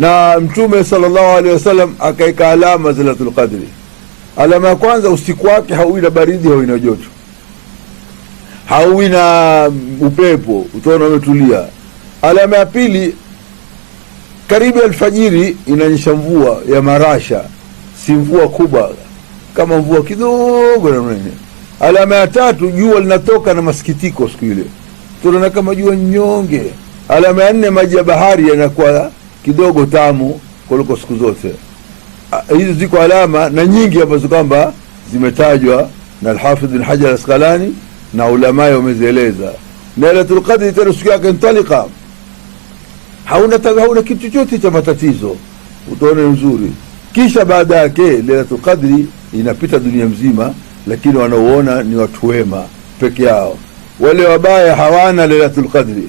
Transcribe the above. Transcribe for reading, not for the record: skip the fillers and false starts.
Na Mtume sallallahu alaihi wasallam akaika alama za Lailatul Qadri. Alama ya kwanza, usiku wake hauwi na baridi, hauwi na joto, hauwi na upepo, utaona umetulia. Alama ya pili, karibu alfajiri inanyesha mvua ya marasha, si mvua kubwa, kama mvua kidogo na nini. Alama ya tatu, jua linatoka na masikitiko siku ile, tunaona kama jua nyonge. Alama ya nne, maji ya bahari yanakuwa kidogo tamu kuliko siku zote. Hizi ziko alama na nyingi ambazo kwamba zimetajwa na Al-Hafidh bin Hajar Al-Asqalani na ulama wamezieleza. Lailatul Qadri tena siku yake ntalika, hauna kitu chochote cha matatizo, utaona nzuri. Kisha baada yake Lailatul Qadri inapita dunia mzima, lakini wanaoona ni watu wema peke yao. Wale wabaya hawana Lailatul Qadri.